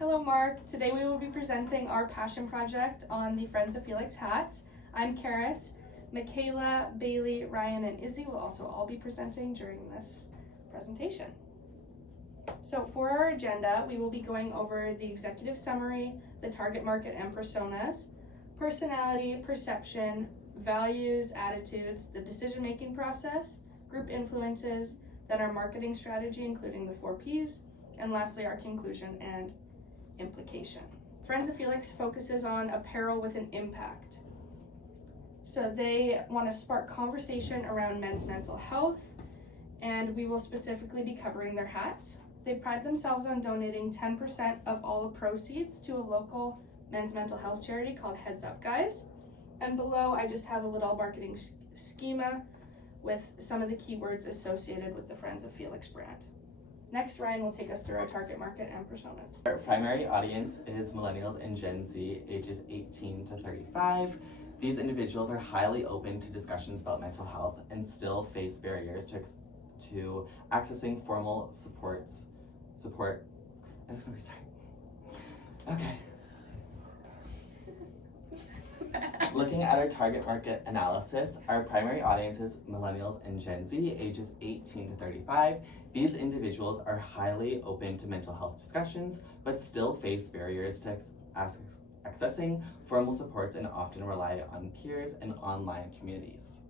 Hello, Mark. Today we will be presenting our passion project on the Friends of Felix hats. I'm Karis. Michaela, Bailey, Ryan, and Izzy will also all be presenting during this presentation. So for our agenda, we will be going over the executive summary, the target market and personas, personality, perception, values, attitudes, the decision-making process, group influences, then our marketing strategy, including the 4 Ps, and lastly, our conclusion and implication. Friends of Felix focuses on apparel with an impact. So they want to spark conversation around men's mental health, and we will specifically be covering their hats. They pride themselves on donating 10% of all the proceeds to a local men's mental health charity called Heads Up Guys. And below, I just have a little marketing schema with some of the keywords associated with the Friends of Felix brand. Next, Ryan will take us through our target market and personas. Our primary audience is millennials and Gen Z, ages 18 to 35. These individuals are highly open to discussions about mental health and still face barriers to accessing formal support. I'm just gonna restart. Okay. Looking at our target market analysis, our primary audience is millennials and Gen Z, ages 18 to 35. These individuals are highly open to mental health discussions, but still face barriers to accessing formal supports and often rely on peers and online communities.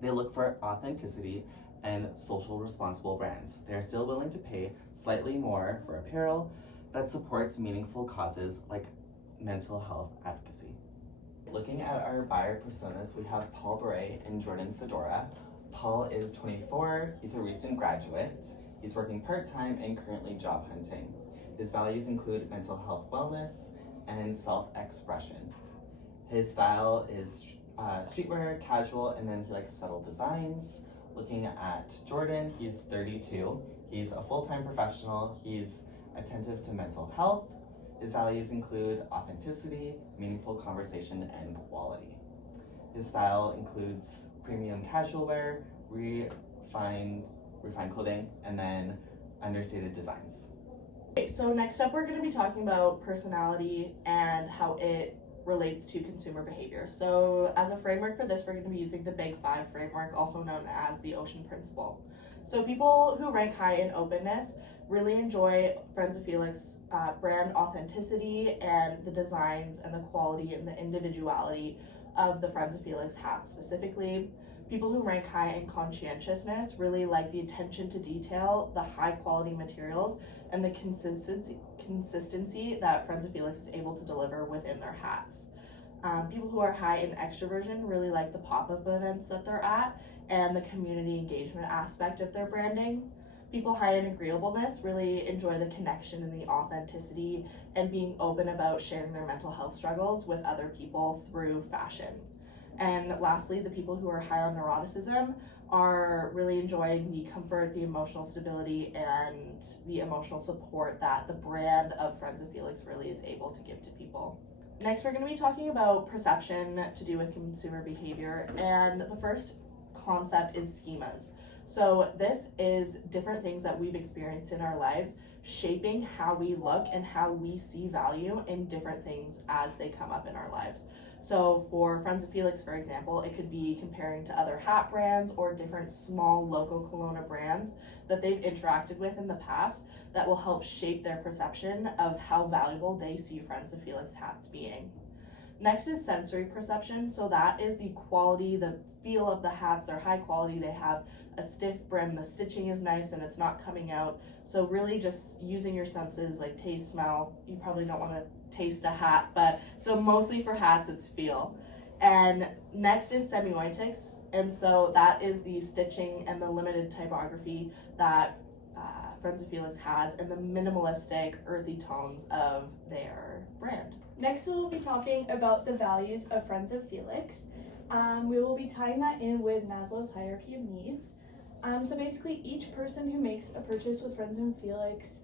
They look for authenticity and social responsible brands. They are still willing to pay slightly more for apparel that supports meaningful causes like mental health advocacy. Looking at our buyer personas, we have Paul Beret and Jordan Fedora. Paul is 24, he's a recent graduate. He's working part-time and currently job hunting. His values include mental health wellness and self-expression. His style is streetwear, casual, and then he likes subtle designs. Looking at Jordan, he's 32. He's a full-time professional. He's attentive to mental health. His values include authenticity, meaningful conversation, and quality. His style includes premium casual wear, refined clothing, and then understated designs. Okay, so next up we're going to be talking about personality and how it relates to consumer behavior. So as a framework for this, we're going to be using the Big 5 framework, also known as the Ocean Principle. So people who rank high in openness really enjoy Friends of Felix brand authenticity and the designs and the quality and the individuality of the Friends of Felix hats specifically. People who rank high in conscientiousness really like the attention to detail, the high quality materials, and the consistency that Friends of Felix is able to deliver within their hats. People who are high in extroversion really like the pop-up events that they're at and the community engagement aspect of their branding. People high in agreeableness really enjoy the connection and the authenticity and being open about sharing their mental health struggles with other people through fashion. And lastly, the people who are high on neuroticism are really enjoying the comfort, the emotional stability, and the emotional support that the brand of Friends of Felix really is able to give to people. Next, we're going to be talking about perception to do with consumer behavior, and the first concept is schemas. So this is different things that we've experienced in our lives shaping how we look and how we see value in different things as they come up in our lives. So for Friends of Felix, for example, it could be comparing to other hat brands or different small local Kelowna brands that they've interacted with in the past that will help shape their perception of how valuable they see Friends of Felix hats being. Next is sensory perception. So that is the quality, the feel of the hats. They're high quality. They have a stiff brim. The stitching is nice and it's not coming out. So really just using your senses like taste, smell. You probably don't want to taste a hat, but so mostly for hats it's feel. And next is semiotics. And so that is the stitching and the limited typography that Friends of Felix has and the minimalistic earthy tones of their brand. Next, we will be talking about the values of Friends of Felix. We will be tying that in with Maslow's hierarchy of needs. So basically, each person who makes a purchase with Friends of Felix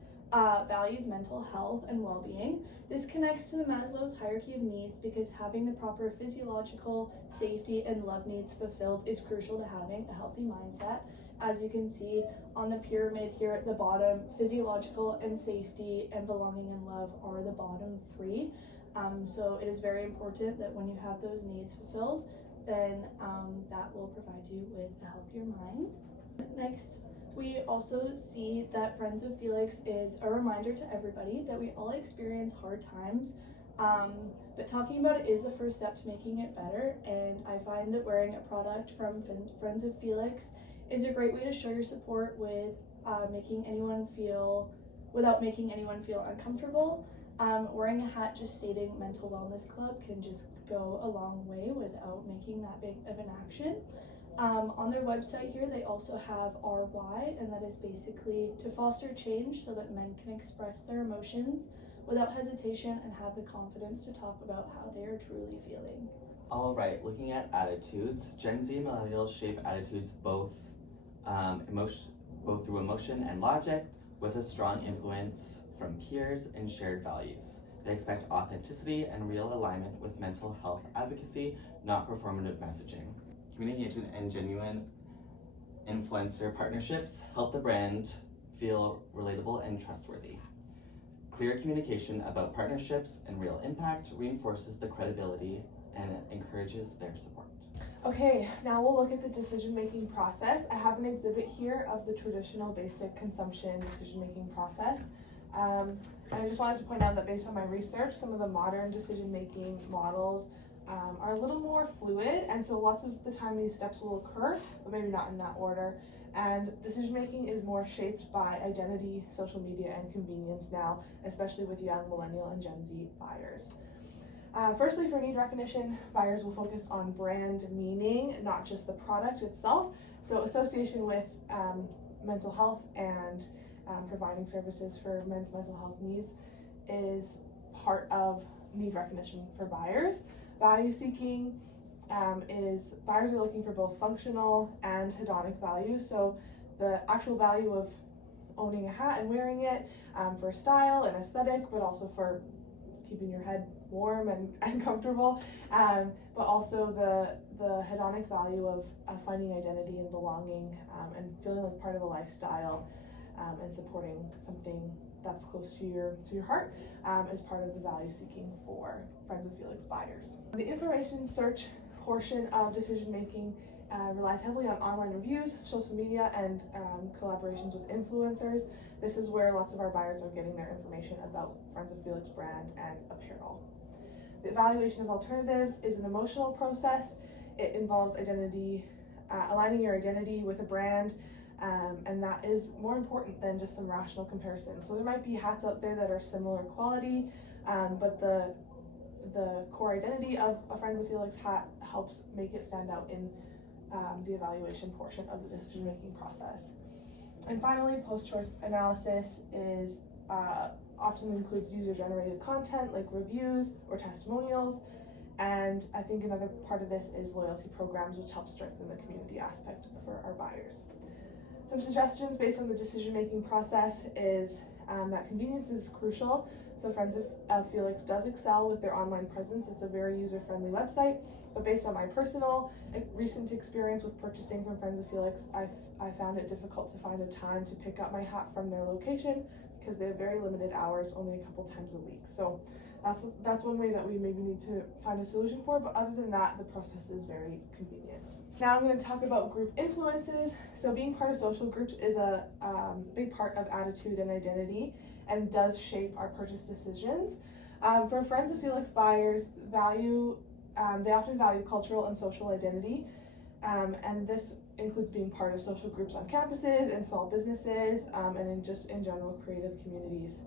values mental health and well-being. This connects to the Maslow's hierarchy of needs because having the proper physiological, safety, and love needs fulfilled is crucial to having a healthy mindset. As you can see on the pyramid here at the bottom, physiological and safety and belonging and love are the bottom three. So it is very important that when you have those needs fulfilled, then that will provide you with a healthier mind. Next, we also see that Friends of Felix is a reminder to everybody that we all experience hard times, but talking about it is the first step to making it better, and I find that wearing a product from Friends of Felix is a great way to show your support without making anyone feel uncomfortable. Wearing a hat just stating Mental Wellness Club can just go a long way without making that big of an action. On their website here, they also have our why, and that is basically to foster change so that men can express their emotions without hesitation and have the confidence to talk about how they are truly feeling. All right, looking at attitudes, Gen Z and millennials shape attitudes both through emotion and logic, with a strong influence from peers and shared values. They expect authenticity and real alignment with mental health advocacy, not performative messaging. Community engagement and genuine influencer partnerships help the brand feel relatable and trustworthy. Clear communication about partnerships and real impact reinforces the credibility and encourages their support. Okay, now we'll look at the decision-making process. I have an exhibit here of the traditional basic consumption decision-making process. And I just wanted to point out that based on my research, some of the modern decision-making models are a little more fluid, and so lots of the time these steps will occur, but maybe not in that order. And decision-making is more shaped by identity, social media, and convenience now, especially with young millennial and Gen Z buyers. Firstly, for need recognition, buyers will focus on brand meaning, not just the product itself. So association with mental health and providing services for men's mental health needs is part of need recognition for buyers. Value seeking is buyers are looking for both functional and hedonic value. So the actual value of owning a hat and wearing it for style and aesthetic, but also for keeping your head warm and comfortable, but also the hedonic value of finding identity and belonging and feeling like part of a lifestyle and supporting something that's close to your heart is part of the value seeking for Friends of Felix buyers. The information search portion of decision making relies heavily on online reviews, social media, and collaborations with influencers. This is where lots of our buyers are getting their information about Friends of Felix brand and apparel. The evaluation of alternatives is an emotional process. It involves aligning your identity with a brand, and that is more important than just some rational comparison. So there might be hats out there that are similar quality, but the core identity of a Friends of Felix hat helps make it stand out in the evaluation portion of the decision-making process. And finally, post-choice analysis is often includes user-generated content like reviews or testimonials, and I think another part of this is loyalty programs, which help strengthen the community aspect for our buyers. Some suggestions based on the decision-making process is that convenience is crucial. So Friends of Felix does excel with their online presence. It's a very user-friendly website, but based on my personal recent experience with purchasing from Friends of Felix, I found it difficult to find a time to pick up my hat from their location because they have very limited hours, only a couple times a week. So that's one way that we maybe need to find a solution for, but other than that, the process is very convenient. Now I'm going to talk about group influences. So being part of social groups is a big part of attitude and identity and does shape our purchase decisions. For Friends of Felix buyers, they often value cultural and social identity, and this includes being part of social groups on campuses, in small businesses, and in general creative communities.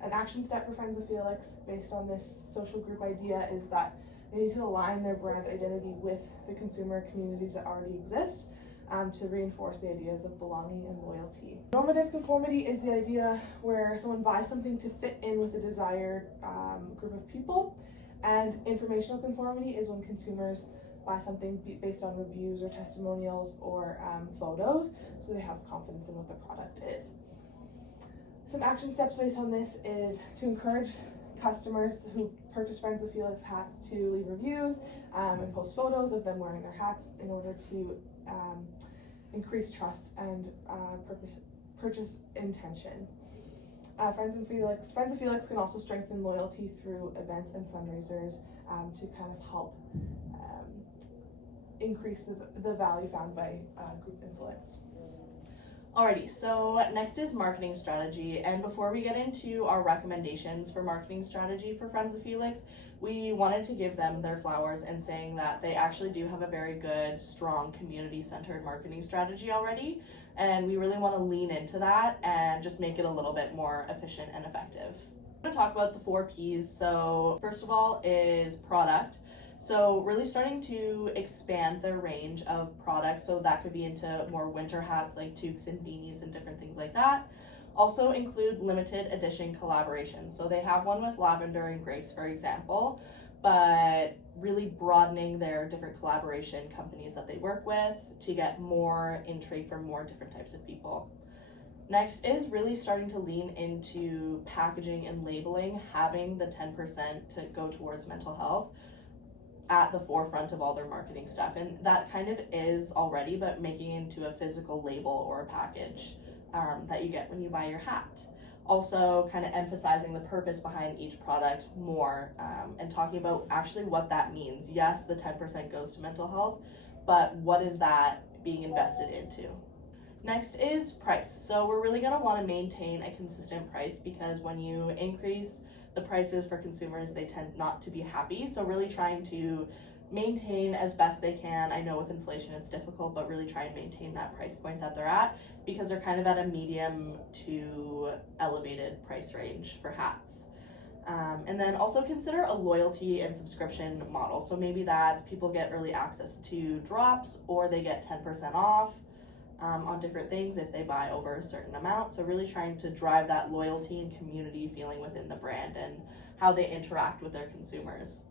An action step for Friends of Felix based on this social group idea is that they need to align their brand identity with the consumer communities that already exist to reinforce the ideas of belonging and loyalty. Normative conformity is the idea where someone buys something to fit in with a desired group of people, and informational conformity is when consumers buy something based on reviews or testimonials or photos, so they have confidence in what the product is. Some action steps based on this is to encourage customers who purchase Friends of Felix hats to leave reviews and post photos of them wearing their hats in order to increase trust and purchase intention. Friends of Felix can also strengthen loyalty through events and fundraisers to kind of help increase the value found by group influence. Alrighty, so next is marketing strategy, and before we get into our recommendations for marketing strategy for Friends of Felix, we wanted to give them their flowers and saying that they actually do have a very good, strong, community-centered marketing strategy already, and we really want to lean into that and just make it a little bit more efficient and effective. I'm going to talk about the 4 P's. So first of all is product. So really starting to expand their range of products, so that could be into more winter hats like toques and beanies and different things like that. Also include limited edition collaborations. So they have one with Lavender and Grace, for example, but really broadening their different collaboration companies that they work with to get more intrigue from more different types of people. Next is really starting to lean into packaging and labeling, having the 10% to go towards mental health at the forefront of all their marketing stuff, and that kind of is already, but making it into a physical label or a package that you get when you buy your hat. Also kind of emphasizing the purpose behind each product more, and talking about actually what that means. Yes, the 10% goes to mental health, but what is that being invested into? Next is price. So we're really going to want to maintain a consistent price, because when you increase the prices for consumers, they tend not to be happy. So really trying to maintain as best they can. I know with inflation it's difficult, but really try and maintain that price point that they're at, because they're kind of at a medium to elevated price range for hats. And then also consider a loyalty and subscription model. So maybe that's people get early access to drops, or they get 10% off on different things if they buy over a certain amount. So really trying to drive that loyalty and community feeling within the brand and how they interact with their consumers.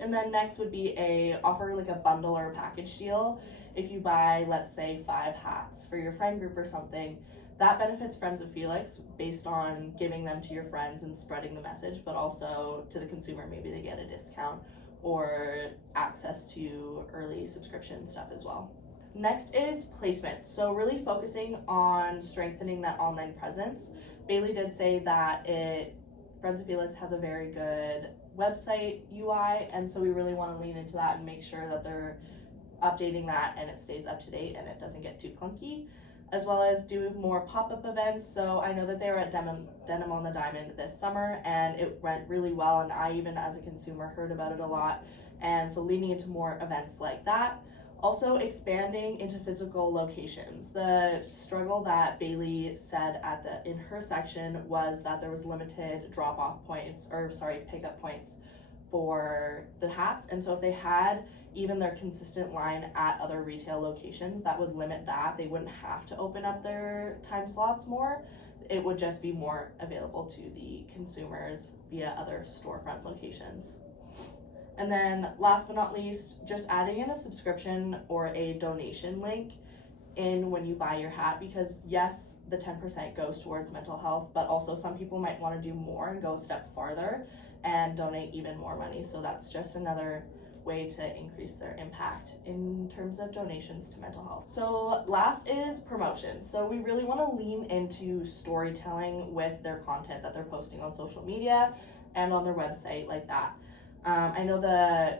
And then next would be offer like a bundle or a package deal. If you buy, let's say, 5 hats for your friend group or something, that benefits Friends of Felix based on giving them to your friends and spreading the message, but also to the consumer, maybe they get a discount or access to early subscription stuff as well. Next is placement. So really focusing on strengthening that online presence. Bailey did say that Friends of Felix has a very good website UI, and so we really want to lean into that and make sure that they're updating that and it stays up to date and it doesn't get too clunky, as well as do more pop-up events. So I know that they were at Denim on the Diamond this summer and it went really well, and I even as a consumer heard about it a lot, and so leaning into more events like that. Also expanding into physical locations. The struggle that Bailey said in her section was that there was limited pickup points for the hats, and so if they had even their consistent line at other retail locations, that would limit that. They wouldn't have to open up their time slots more. It would just be more available to the consumers via other storefront locations. And then last but not least, just adding in a subscription or a donation link in when you buy your hat, because yes, the 10% goes towards mental health, but also some people might want to do more and go a step farther and donate even more money. So that's just another way to increase their impact in terms of donations to mental health. So last is promotion. So we really want to lean into storytelling with their content that they're posting on social media and on their website like that. I know the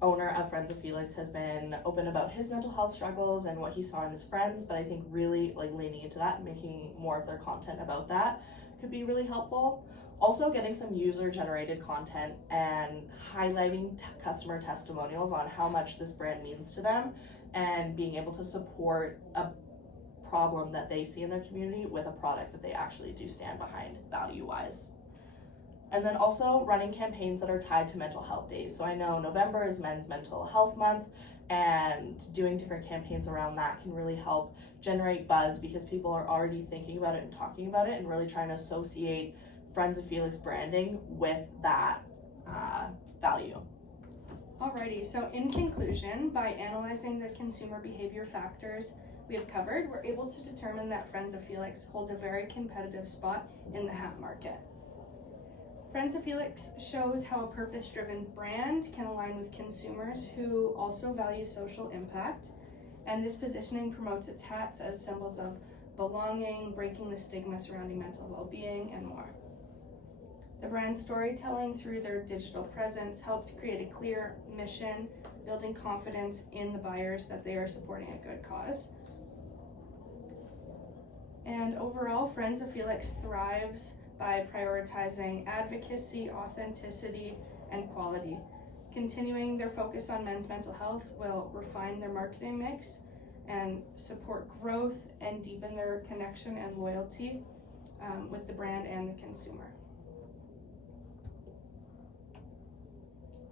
owner of Friends of Felix has been open about his mental health struggles and what he saw in his friends, but I think really leaning into that and making more of their content about that could be really helpful. Also getting some user-generated content and highlighting customer testimonials on how much this brand means to them, and being able to support a problem that they see in their community with a product that they actually do stand behind value-wise. And then also running campaigns that are tied to mental health days. So I know November is Men's Mental Health Month, and doing different campaigns around that can really help generate buzz, because people are already thinking about it and talking about it and really trying to associate Friends of Felix branding with that value. Alrighty, so in conclusion, by analyzing the consumer behavior factors we have covered, we're able to determine that Friends of Felix holds a very competitive spot in the hat market. Friends of Felix shows how a purpose-driven brand can align with consumers who also value social impact, and this positioning promotes its hats as symbols of belonging, breaking the stigma surrounding mental well-being, and more. The brand's storytelling through their digital presence helps create a clear mission, building confidence in the buyers that they are supporting a good cause. And overall, Friends of Felix thrives by prioritizing advocacy, authenticity, and quality. Continuing their focus on men's mental health will refine their marketing mix and support growth and deepen their connection and loyalty with the brand and the consumer.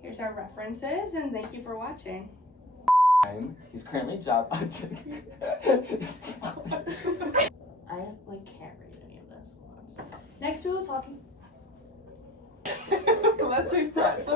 Here's our references, and thank you for watching. He's currently job hunting. I can't read any of this. Next we will talking. Let's refresh.